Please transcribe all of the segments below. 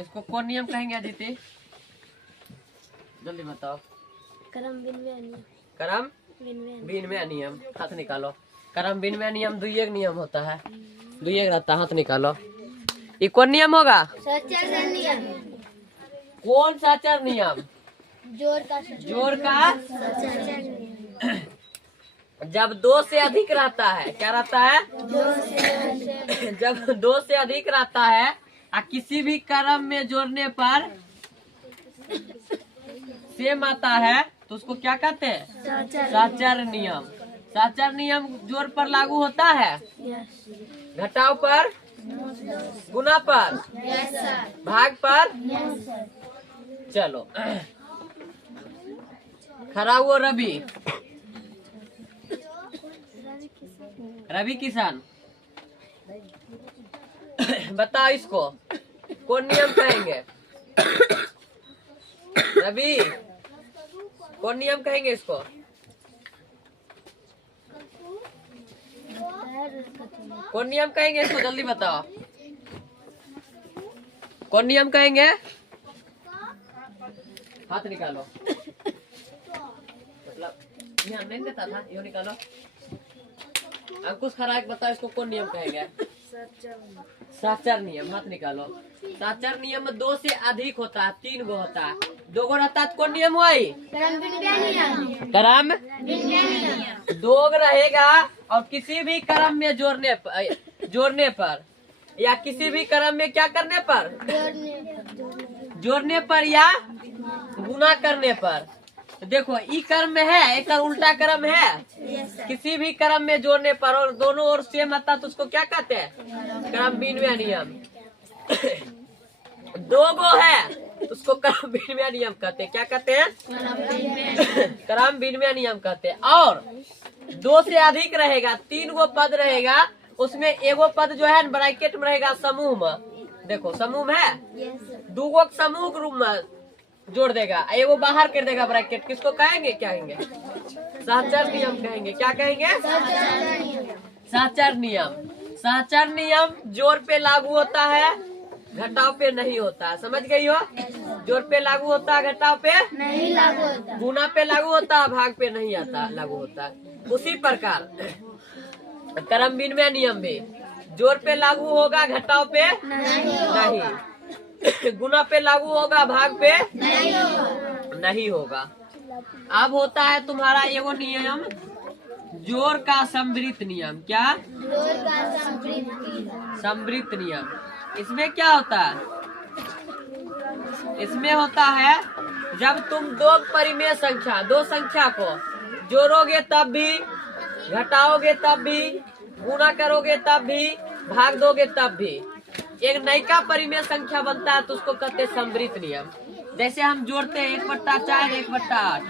इसको कौन नियम कहेंगे अदिति? जल्दी बताओ। करम बिनवे नियम। करम बिनवे नियम। हाथ निकालो। करम बिनवे नियम दुइये नियम होता है, दुइये रहता है। हाथ निकालो। ये कौन नियम होगा? साचार नियम। कौन साचार नियम? जोर का साचार नियम। जब दो से अधिक रहता है, क्या रहता है? जब दो से अधिक रहता है और किसी भी क्रम में जोड़ने पर सेम आता है तो उसको क्या कहते हैं? साचार नियम। साचार नियम जोड़ पर लागू होता है, घटाव पर, गुना पर, भाग पर। चलो खड़ा हुआ रवि। रवि किसान, बताओ इसको कौन नियम कहेंगे? रवि कौन नियम कहेंगे इसको? कौन नियम कहेंगे इसको? जल्दी बताओ। कौन नियम कहेंगे? हाथ निकालो। मतलब ध्यान नहीं देता था, यो निकालो। अंकुश खराक, बताओ इसको कौन नियम कहेंगे? साचार नियम। हाथ निकालो। साचार नियम में दो से अधिक होता है, 3 गो होता है, 2 गो रहता है। कौन नियम हुआ? करम 2 रहेगा और किसी भी क्रम में जोड़ने पर या किसी भी क्रम में क्या करने पर? जोड़ने पर या गुना करने पर। देखो ई क्रम में है, एक उल्टा क्रम है। किसी भी क्रम में जोड़ने पर और दोनों ओर सेम आता तो उसको क्या कहते हैं? क्रम बिनवे नियम। 2 गो है उसको क्रम बिनवे नियम कहते हैं। क्या कहते हैं? क्रम बिनवे नियम कहते हैं। और 2 से अधिक रहेगा, 3 गो पद रहेगा, उसमें एगो पद जो है ब्रैकेट में रहेगा समूह में। देखो समूह में है, 2 गो समूह के रूप में जोड़ देगा, एगो बाहर कर देगा ब्रैकेट। किसको कहेंगे? क्या कहेंगे? साचार नियम कहेंगे। क्या कहेंगे? साचार नियम। साचार नियम जोड़ पे लागू होता है, घटाव पे नहीं होता है। समझ गई हो? जोड़ पे लागू होता है, घटाव पे नहीं लागू होता। गुना पे लागू होता है, भाग पे नहीं आता लागू होता है। उसी प्रकार क्रम बिनवे नियम भी जोड़ पे लागू होगा, घटाव पे नहीं। गुना पे लागू होगा, भाग पे नहीं होगा। अब होता है तुम्हारा एगो नियम, जोड़ का समृद्ध नियम। क्या? समृद्ध नियम। इसमें क्या होता है? इसमें होता है जब तुम 2 परिमेय संख्या, 2 संख्या को जोड़ोगे तब भी, घटाओगे तब भी, गुना करोगे तब भी, भाग दोगे तब भी, एक नयिका परिमेय संख्या बनता है तो उसको कहते हैं समृद्ध नियम। जैसे हम जोड़ते हैं 1/4, 1/8,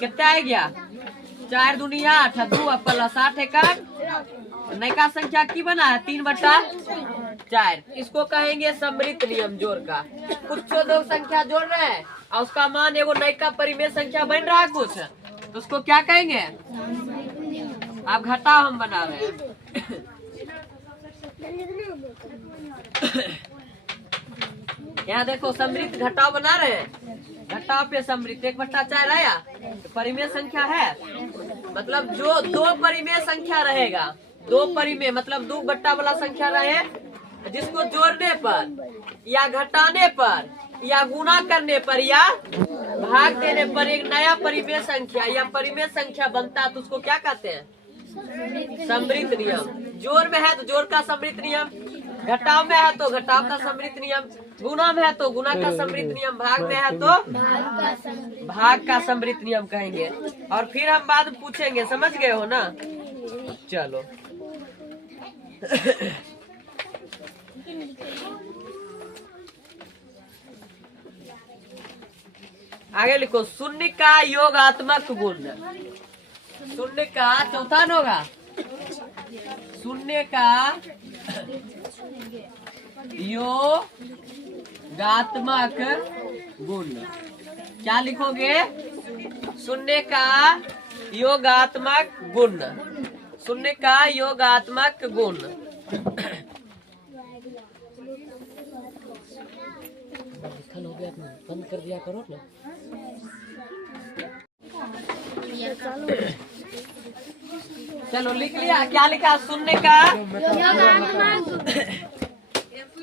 कितना आ गया? 4 दूनी 8, 2 प्लस 8 1। नयिका संख्या की बना है 3/4। इसको कहेंगे समृद्ध नियम जोड़ का। कुछ 2 संख्या जोड़ रहे हैं और उसका मान एगो नयिका परिमेय संख्या बन रहा है कुछ, तो उसको क्या कहेंगे? अब घटाव हम बना रहे हैं। यहाँ देखो समृद्ध घटाव बना रहे हैं। घटाव पे समृद्ध 1/4 आया तो परिमेय संख्या है, मतलब जो 2 परिमेय संख्या रहेगा, 2 परिमेय मतलब 2 बट्टा वाला संख्या रहे, जिसको जोड़ने पर या घटाने पर या गुना करने पर या भाग देने पर एक नया परिमेय संख्या या परिमेय संख्या बनता है तो उसको क्या कहते हैं? समृद्ध नियम। जोड़ में है तो जोड़ का समृद्ध नियम, घटाव में है तो घटाव का समृद्ध नियम, गुना में है तो गुना का समृद्ध नियम, भाग में है तो भाग का समृद्ध नियम कहेंगे। और फिर हम बाद में पूछेंगे। समझ गए हो ना? चलो आगे लिखो। शून्य का योगात्मक गुण। शून्य का चौथा न होगा, शून्य का योगात्मक गुण। क्या लिखोगे? शून्य का योगात्मक गुण। शून्य का योगात्मक गुण। बंद कर दिया करो ना। चलो लिख लिया, क्या लिखा सुनने का?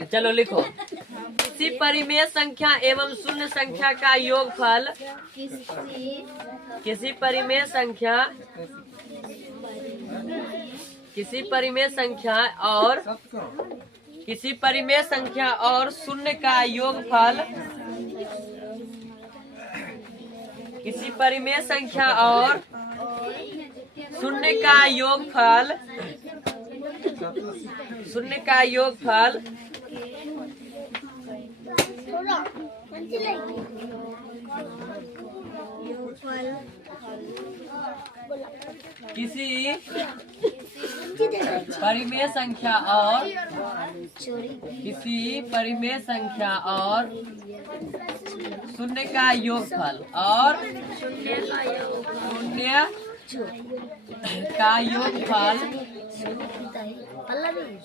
चलो लिखो, किसी परिमेय संख्या एवं शून्य संख्या का योगफल, किसी परिमेय संख्या और किसी परिमेय संख्या और शून्य का योगफल, किसी परिमेय संख्या और शून्य का योगफल, शून्य का योगफल किसी परिमेय संख्या और शून्य का योगफल और शून्य का योगफल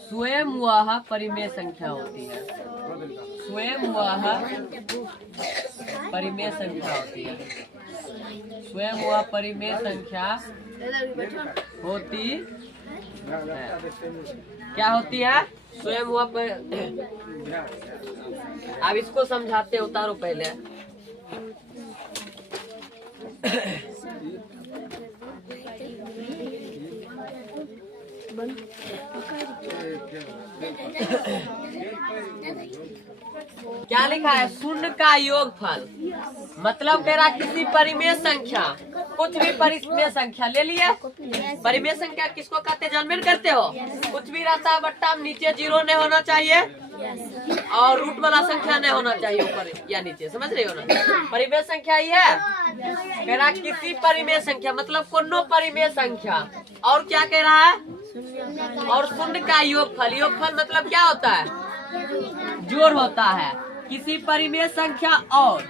स्वयं वह परिमेय संख्या होती है, स्वयं वह परिमेय संख्या होती है, स्वयं वह परिमेय संख्या होती है। क्या होती है? स्वयं वह अब इसको समझाते हैं, उतारो पहले। क्या लिखा है? शून्य का योगफल, मतलब कह रहा किसी परिमेय संख्या, कुछ भी परिमेय संख्या ले लिए। परिमेय संख्या किसको कहते, जानबे करते हो? कुछ भी रहता है बट्टा में नीचे जीरो नहीं होना चाहिए और रूट वाला संख्या नहीं होना चाहिए ऊपर या नीचे, समझ रहे हो ना? परिमेय संख्या ही है। कह रहा किसी परिमेय संख्या मतलब कोनो परिमेय संख्या, और क्या कह रहा है? और शून्य का योगफल। योगफल मतलब क्या होता है? जोड़ होता है। किसी परिमेय संख्या और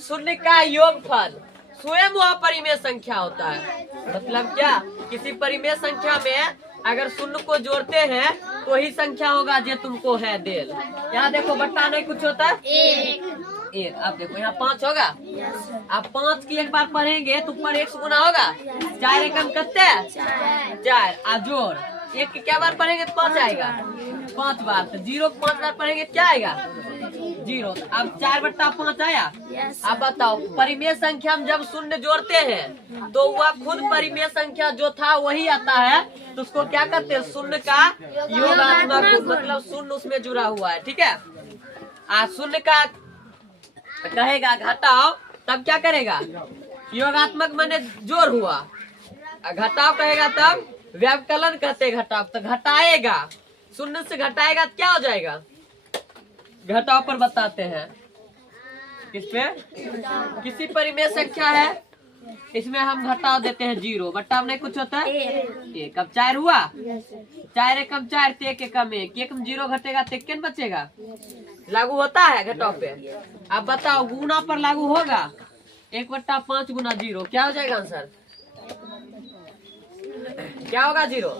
शून्य का योगफल स्वयं वह परिमेय संख्या होता है। मतलब क्या? किसी परिमेय संख्या में अगर शून्य को जोड़ते हैं तो वही संख्या होगा जो तुमको है देल। यहाँ देखो बट्टा नहीं कुछ होता है, एक। आप देखो यहाँ 5 होगा। आप 5 की एक बार पढ़ेंगे तो ऊपर 1 से गुना होगा। 4 एकम कितने हैं? 4। आ जोड़ 1 की क्या बार पढ़ेंगे तो 5 आएगा, 5 बार। तो 0 को 5 बार पढ़ेंगे क्या आएगा? 0। अब 4/5 आया। अब बताओ, परिमेय संख्या में जब शून्य जोड़ते हैं तो वह खुद परिमेय संख्या जो था वही आता है, तो उसको क्या कहते हैं? शून्य का योगात्मक गुण, मतलब शून्य उसमें जुड़ा हुआ है। ठीक है। शून्य का कहेगा घटाओ, तब क्या करेगा? योगात्मक माने जोड़ हुआ। घटाओ कहेगा तब व्यवकलन कहते घटाओ, तो घटाएगा। शून्य से घटाएगा तो क्या हो जाएगा? घटाओ पर बताते हैं। किस पे? किसी परिमेय संख्या है, इसमें हम घटाव देते हैं 0। बट्टा में नहीं कुछ होता है, 1। अब 4 हुआ। 4 एकम 4, 1 एकम 1। 1 में 0 घटेगा तो 1 बचेगा। लागू होता है घटाव पे। अब बताओ गुना पर लागू होगा। 1/5 गुना 0 क्या हो जाएगा आंसर? क्या होगा? 0।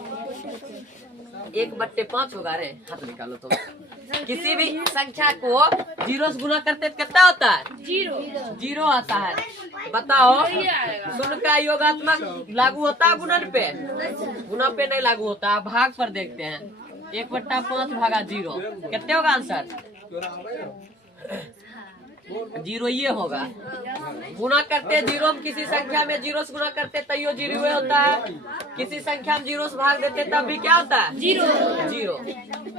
1/5 होगा। रे हाथ निकालो तो। किसी भी संख्या को 0 से गुना करते तो कितना होता है? 0 आता है। बताओ शून्य का योगात्मक लागू होता है गुणन पे? गुना पे नहीं लागू होता। भाग पर देखते हैं। 1/5 भागा 0 कितने होगा आंसर? 0 ये होगा। गुना करते 0 में किसी संख्या में 0 से गुना करते तैयो 0 होता है। किसी संख्या में 0 से भाग देते तब भी क्या होता है? 0।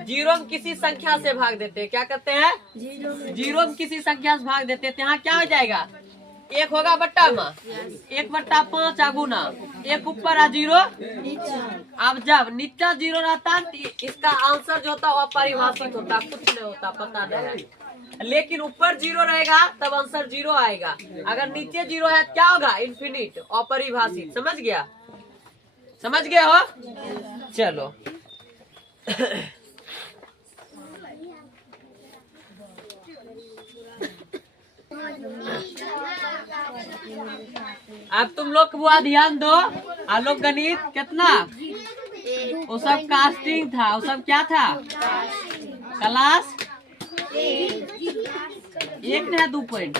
0 में किसी संख्या से भाग देते क्या करते हैं? 0 में किसी संख्या से भाग देते तो यहाँ क्या हो जाएगा? 1 होगा बट्टा में। 1/5 गुना 1 ऊपर आ 0। अब जब नीचा 0 रहता है इसका आंसर जो होता है अपरिभाषित होता, कुछ नहीं होता, पता नहीं है। लेकिन ऊपर 0 रहेगा तब आंसर 0 आएगा। अगर नीचे 0 है क्या होगा? इन्फिनिट, अपरिभाषित। समझ गया? समझ गए हो? चलो अब तुम लोग वो ध्यान दो। आलोक गणित कितना? वो सब कास्टिंग था, वो सब क्या था? क्लास एक है 2 पॉइंट।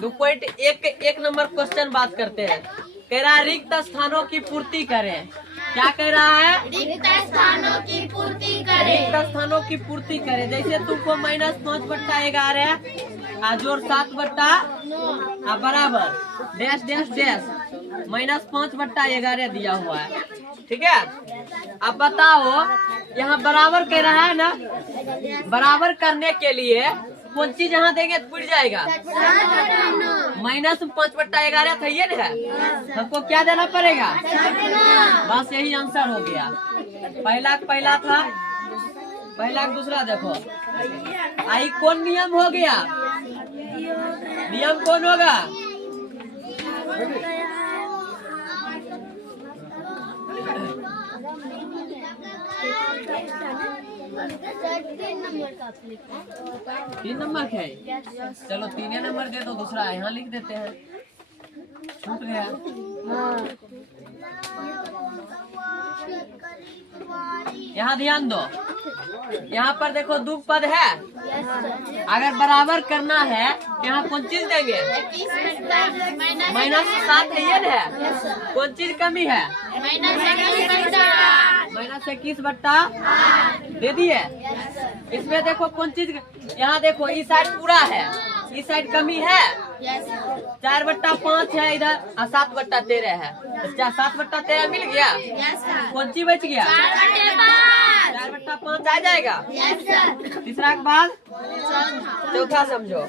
2 पॉइंट एक नंबर क्वेश्चन बात करते हैं। कह रहा है रिक्त स्थानों की पूर्ति करें। क्या कह रहा है? रिक्त स्थानों की पूर्ति करें। रिक्त स्थानों की पूर्ति करें। जैसे तुमको -5/11 जोड़ 7/9 बराबर डैश डैश डैश -5/11 दिया हुआ है। ठीक है, अब बताओ यहाँ बराबर कह रहा है ना, बराबर करने के लिए कौन चीज यहाँ देंगे तो पूछ जाएगा। -5/11 था ये ना, हमको क्या देना पड़ेगा? बस यही आंसर हो गया। पहला था, पहला दूसरा देखो। आई कौन नियम हो गया? नियम कौन होगा? तीन नंबर है। चलो 3 नंबर दे दो, दूसरा यहाँ लिख देते हैं। छूट गया। यहाँ ध्यान दो, यहाँ पर देखो 2 पद है। अगर बराबर करना है यहाँ कौन चीज देंगे? -7 है ये है। कौन चीज कमी है? -21/8 दे दिए। इसमें देखो कौन चीज, यहाँ देखो इस साइड पूरा है, इस साइड कमी है। 4/5 है इधर और 7/13 है। 7/13 मिल गया। कौन चीज बच गया? 4/5 आ जाएगा। तीसरा के बाद चौथा समझो।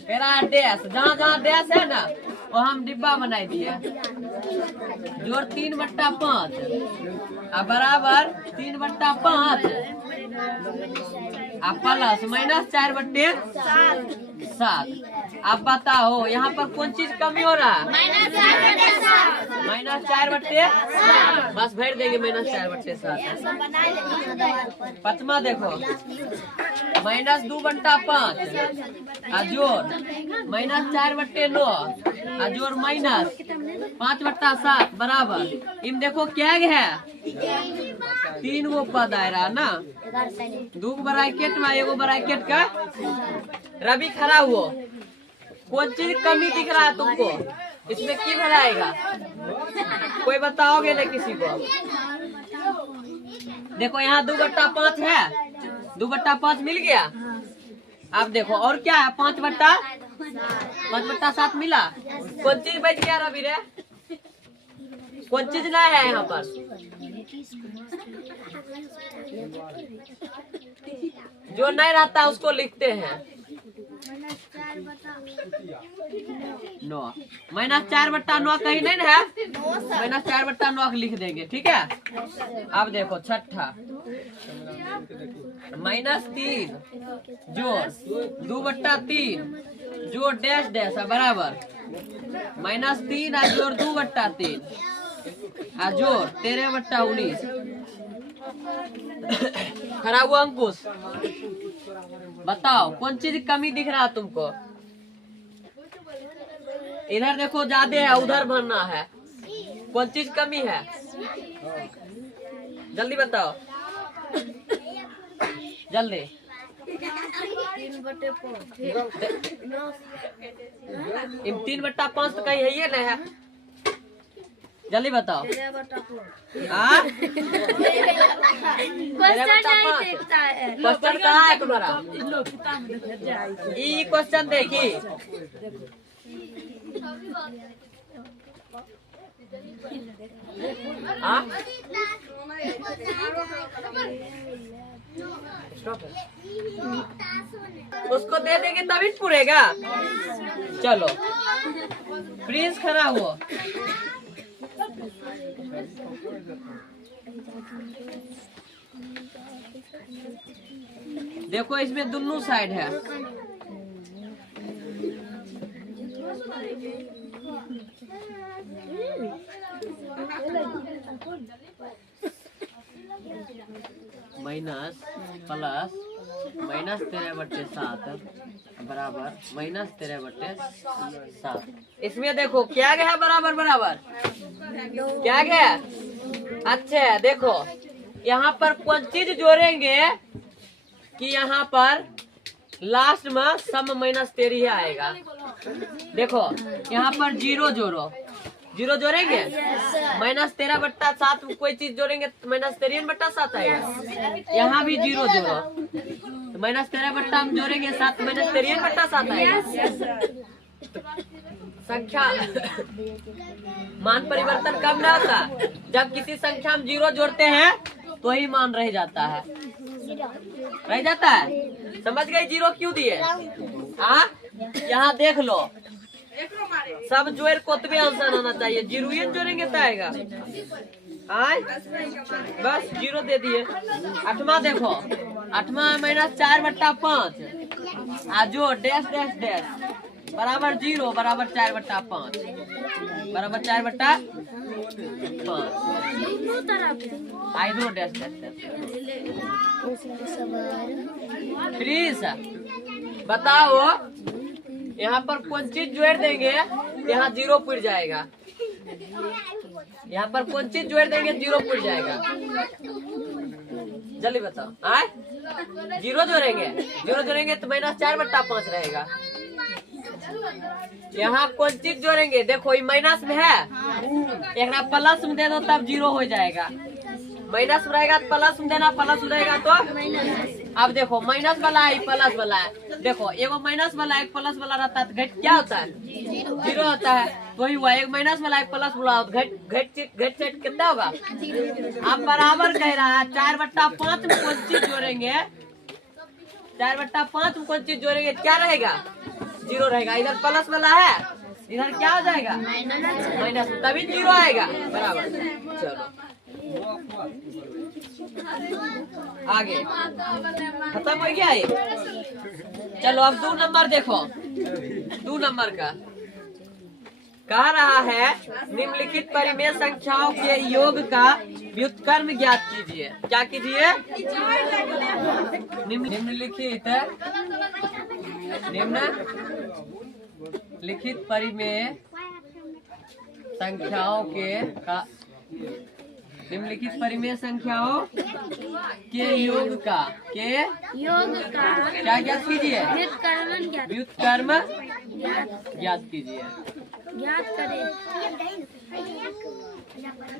मेरा डैश, जहाँ डैश है ना वो हम डिब्बा बनाई दिए। जोड़ 3/5 बराबर 3/5 प्लस -4/7। आप बताओ यहाँ पर कौन चीज कमी हो रहा है? -4/7। बस भर देंगे -4/7। पचमा देखो, -2/5 जोड़ -4/9 जोड़ -5/7 बराबर। इन देखो क्या है? 3 गो पद आ रहा ना, 2 ब्रैकेट में 1 ब्रैकेट का। रवि खड़ा हुआ, कौन चीज कमी दिख रहा है तुमको? इसमें की भराएगा? कोई बताओगे नहीं किसी को? देखो यहाँ 2/5 है, 2/5 मिल गया। अब देखो और क्या है? 5/7 मिला। कौन चीज बच गया रवि रे? कौन चीज नहीं है यहाँ पर? जो नहीं रहता उसको लिखते हैं। 9 -4/9 कहीं नहीं है, -4/9 लिख देंगे। ठीक है, अब देखो छठा, -3 जोड़ 2/3 जोड़ डैश डैश बराबर -3 जोड़ 2/3 जोड़ 13/19। खड़ा हुआ अंकुश, बताओ कौन चीज कमी दिख रहा है तुमको? इधर देखो ज्यादा है, उधर भरना है। कौन चीज कमी है? जल्दी बताओ, जल्दी। 3/5 तो कहीं है ये नहीं है। जल्दी बताओ। क्वेश्चन कहाँ है तुम्हारा? ये क्वेश्चन देखी। उसको दे देंगे तभी पूरेगा। चलो प्रिंस खड़ा हुआ। देखो इसमें दोनों साइड है। माइनस प्लस -13/7 बराबर -13/7। इसमें देखो क्या गया बराबर बराबर क्या गया? अच्छा देखो यहाँ पर कौन चीज जोड़ेंगे कि यहाँ पर लास्ट में सम माइनस 13 आएगा। देखो यहाँ पर जीरो जोड़ो, जीरो जोड़ेंगे -13/7 में कोई चीज जोड़ेंगे तो -13/7 आएगा। यहाँ भी जीरो जोड़ो तो -13/7 हम जोड़ेंगे 7 -13/7 आएगा। संख्या मान परिवर्तन कब ना होता, जब किसी संख्या में जीरो जोड़ते हैं तो ही मान रह जाता है, रह जाता है। समझ गए जीरो क्यों दिए? हाँ यहाँ देख लो, सब जोड़ कोतबे आंसर आना चाहिए, जीरो ही जोड़ेंगे तो आएगा। हाँ बस जीरो दे दिए। 8वां देखो, 8वां -4/5 आ जो डैश डैश डैश बराबर 0 बराबर 4/5 बराबर 4/5 आइधो डैश डैश डैश। प्लीज बताओ यहाँ पर कौन चीज जोड़ देंगे यहाँ जीरो पुर जाएगा, यहाँ पर कौन चीज जोड़ देंगे जीरो पुर जाएगा, जल्दी बताओ। आए जीरो जोड़ेंगे तो -4/5 रहेगा। यहाँ कौन चीज जोड़ेंगे, देखो ये माइनस में है, एक प्लस में दे दो तब जीरो हो जाएगा। माइनस में रहेगा तो प्लस में देना, प्लस में रहेगा तो अब देखो माइनस वाला है प्लस वाला है, देखो एगो माइनस वाला एक प्लस वाला रहता है तो घट क्या होता है, जीरो होता है। तो वही हुआ, एक माइनस वाला एक प्लस वाला घट सेट कितना होगा। आप बराबर कह रहा है 4/5 में कौन चीज जोड़ेंगे, 4/5 में कौन चीज जोड़ेंगे क्या रहेगा, जीरो रहेगा। इधर प्लस वाला है, इधर क्या हो जाएगा माइनस, तभी जीरो आएगा बराबर। चलो आगे खत्म हो गया ये। चलो अब 2 नंबर देखो, 2 नंबर का कह रहा है निम्नलिखित परिमेय संख्याओं के योग का व्युत्क्रम ज्ञात कीजिए। क्या कीजिए, निम्नलिखित परिमेय संख्याओं के योग का क्या ज्ञात कीजिए, व्युत्क्रम ज्ञात कीजिए।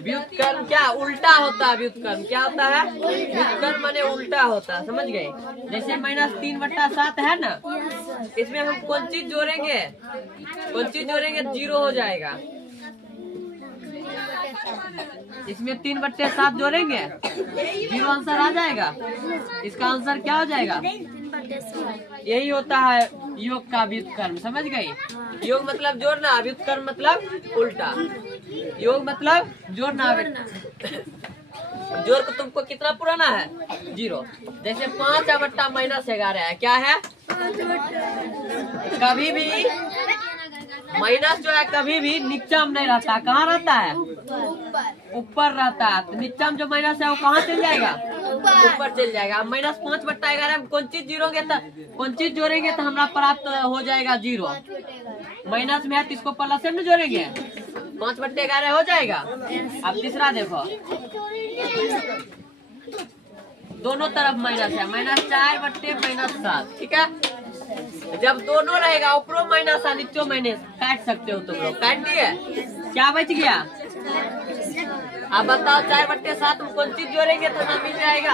व्युत्क्रम क्या उल्टा होता है, व्युत्क्रम क्या होता है, व्युत्क्रम माने उल्टा होता है, समझ गए। जैसे -3/7 है ना, इसमें हम कौन चीज जोड़ेंगे जीरो हो जाएगा। इसमें 3/7 जोड़ेंगे जीरो आंसर आ जाएगा, इसका आंसर क्या हो जाएगा, यही होता है योग का व्युत्क्रम। समझ गई, योग मतलब जोड़ना, व्युत्क्रम मतलब उल्टा। योग मतलब जोड़ना, जोड़ को तुमको कितना पुराना है, जीरो। जैसे 5/-11 है, क्या है, कभी भी माइनस जो है कभी भी नीचा में नहीं रहता, कहाँ रहता है, ऊपर रहता है। तो नीचा में जो माइनस है वो कहाँ चल जाएगा, ऊपर चल जाएगा। -5/11 में कौन चीज जोड़ेंगे तो हमारा प्राप्त हो जाएगा जीरो। माइनस में है तो इसको प्लस में जोड़ेंगे 5/11 हो जाएगा। अब तीसरा देखो, दोनों तरफ माइनस है, -4/-7, ठीक है। जब दोनों रहेगा ऊपरों माइनस और नीचे माइनस, काट सकते हो तुम लोग, काट दिए, क्या बच गया। अब बताओ 4/7 में कौन चीज जोड़ेंगे तो ना मिल जाएगा,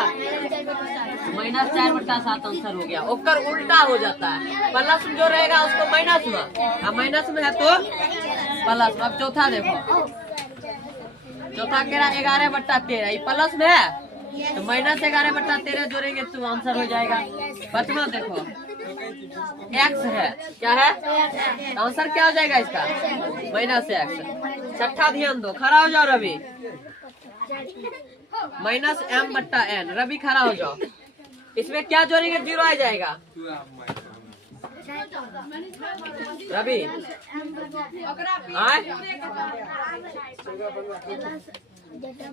-4/7 आंसर हो गया। ओकर उल्टा हो जाता है, प्लस में जो रहेगा उसको माइनस में, अब माइनस में है तो प्लस। अब चौथा देखो, चौथा कह रहा 11/13, ये प्लस में है तो -11/13 जोड़ेंगे तो आंसर हो जाएगा। 5वां देखो, x है, क्या है, आंसर क्या हो जाएगा इसका, -x। 6ठा ध्यान दो, खड़ा हो जाओ रवि, -m/n, रवि खड़ा हो जाओ। इसमें क्या जोड़ेंगे, जीरो आ जाएगा। रवि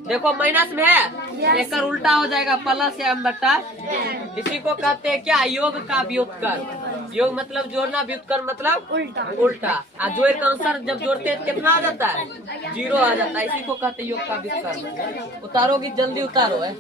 देखो माइनस में है, एक उल्टा हो जाएगा, प्लस या m/। इसी को कहते हैं क्या, योग का व्युत्क्रम। योग मतलब जोड़ना, व्युत्क्रम मतलब उल्टा। जोड़ का आंसर जब जोड़ते हैं कितना आ जाता है, जीरो आ जाता है, इसी को कहते हैं योग का व्युत्क्रम। उतारोगी जल्दी उतारो है।